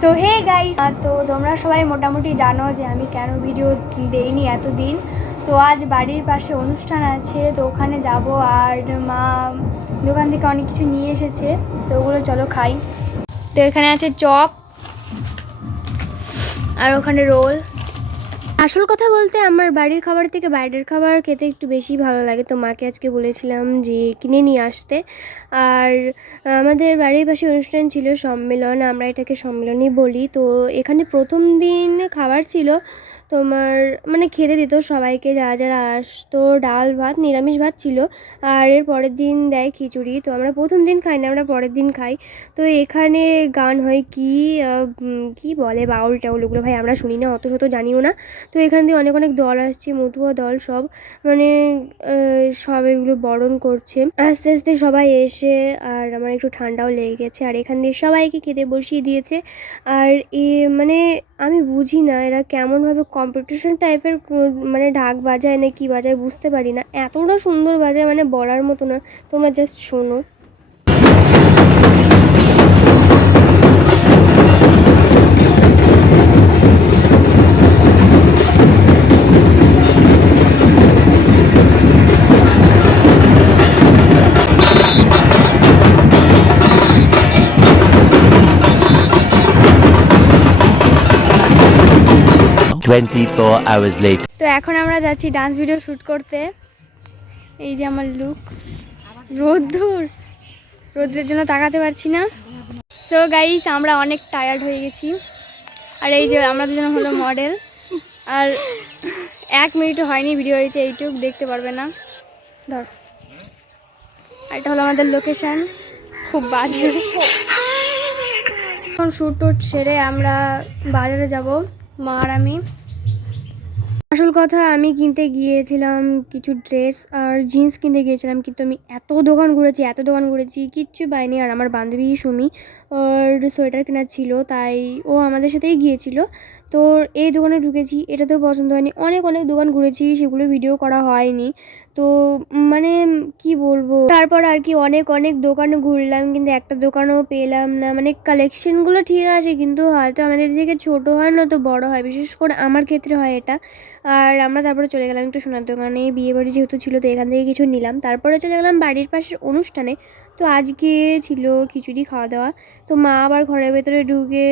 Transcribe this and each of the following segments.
So hey guys তো তোমরা সবাই মোটামুটি জানো যে আমি কেন ভিডিও দেইনি এতদিন। তো আজ বাড়ির পাশে অনুষ্ঠান আছে, তো ওখানে যাব আর মা দোকান থেকে অনেক কিছু নিয়ে এসেছে, তো ওগুলো চলো খাই। তো এখানে আছে চপ আর ওখানে রোল। আসল কথা বলতে আমার বাড়ির খাবার থেকে বাইরের খাবার খেতে একটু বেশি ভালো লাগে। তো মাকে আজকে বলেছিলাম যে কিনে নিয়ে আসতে। আর আমাদের বাড়ির পাশে অনুষ্ঠান ছিল সম্মেলন, আমরা এটাকে সম্মেলনই বলি। তো এখানে প্রথম দিন খাবার ছিল তোমার মানে খেতে দিত সবাইকে, যারা যারা আসতো, ডাল ভাত, নিরামিষ ভাত ছিল। আর এর পরের দিন দেয় খিচুড়ি। তো আমরা প্রথম দিন খাই না, আমরা পরের দিন খাই। তো এখানে গান হয় কি কি বলে বাউল টাউল ওগুলো? ভাই, আমরা শুনি না, অত শত জানিও না। তো এখান দিয়ে অনেক অনেক দল আসছে, মতুয়া দল সব। মানে সব এগুলো বরণ করছে। আস্তে আস্তে সবাই এসে, আর আমার একটু ঠান্ডাও লেগে গেছে। আর এখান দিয়ে সবাইকে খেতে বসিয়ে দিয়েছে। আর এ মানে আমি বুঝি না এরা কেমনভাবে কম্পিটিশন টাইপের মানে ঢাক বাজায় না কী বাজায় বুঝতে পারি না। এতটা সুন্দর বাজায় মানে বলার মতো না। তোমরা জাস্ট শোনো। Twenty-four hours later. তো এখন আমরা যাচ্ছি ডান্স ভিডিও শ্যুট করতে। এই যে আমার লুক রোদ্দুর। রোদ্রের জন্য তাকাতে পারছি না। সো গাইস আমরা অনেক টায়ার্ড হয়ে গেছি। আর এই যে আমরা দুজন হলো মডেল আর এক মিনিটও হয়নি ভিডিও হয়েছে এইটুক, দেখতে পারবে না। ধর। আর এটা হলো আমাদের লোকেশন খুব বাজে। এখন শ্যুট টুট সেরে আমরা বাজারে যাব, মা আর আমি। আসল কথা, আমি কিনতে গিয়েছিলাম কিছু ড্রেস আর জিন্স কিনতে গিয়েছিলাম, কিন্তু আমি এত দোকান ঘুরেছি, এত দোকান ঘুরেছি, কিচ্ছু পাইনি। আর আমার বান্ধবী সুমি, ওর সোয়েটার কেনার ছিল, তাই ও আমাদের সাথেই গিয়েছিল। তো এই দোকানে ঢুকেছি, এটাতেও পছন্দ হয়নি। অনেক অনেক দোকান ঘুরেছি, সেগুলো ভিডিও করা হয়নি। তো মানে কি বলব? তারপর আর কি অনেক অনেক দোকানে ঘুরলাম, কিন্তু একটা দোকানও পেলাম না। মানে কালেকশনগুলো ঠিক আছে, কিন্তু হয়তো আমাদের থেকে ছোট হয় না, তো বড় হয়। বিশেষ করে আমার ক্ষেত্রে হয় এটা। আর আমরা তারপরে চলে গেলাম একটু সোনার দোকানে। বিয়ে বাড়ি যেহেতু ছিল, তো এখান থেকে কিছু নিলাম। তারপরে চলে গেলাম বাড়ির পাশের অনুষ্ঠানে। তো আজকে ছিল খিচুড়ি খাওয়া দাওয়া তো মা আবার ঘরের ভেতরে ঢুকে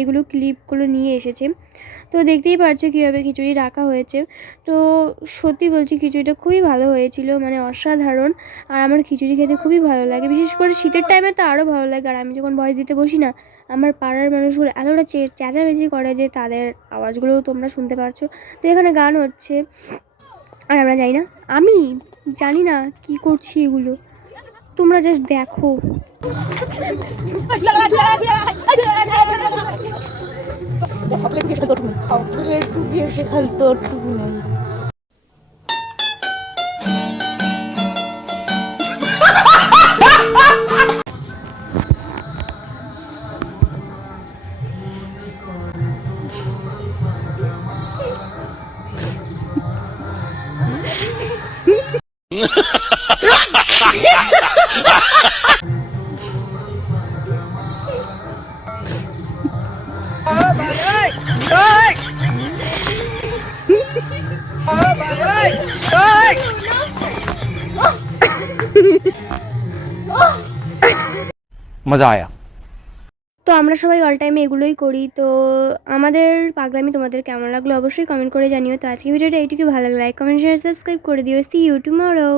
এগুলো ক্লিপগুলো নিয়ে এসেছে। তো দেখতেই পারছ কীভাবে খিচুড়ি রাখা হয়েছে। তো সত্যি বলছি, খিচুড়িটা খুবই ভালো হয়েছিল মানে অসাধারণ। আর আমার খিচুড়ি খেতে খুবই ভালো লাগে। বিশেষ করে শীতের টাইমে তো আরও ভালো লাগে। আর আমি যখন ভয়েস দিতে বসি না, আমার পাড়ার মানুষগুলো এতটা চেঁচামেচি করে যে তাদের আওয়াজগুলোও তোমরা শুনতে পারছ। তো এখানে গান হচ্ছে। আর আমরা যাই না। আমি জানি না কি করছি এগুলো। তোমরা জাস্ট দেখো। મજા આવ્યા তো আমরা সবাই অল টাইমে এগুলোই করি। তো আমাদের পাগলামি তোমাদের কেমন লাগল অবশ্যই কমেন্ট করে জানিও। তো আজকে ভিডিওটা এইটুকু ভালো লাগে লাইক কমেন্ট শেয়ার সাবস্ক্রাইব করে দিও। C you tomorrow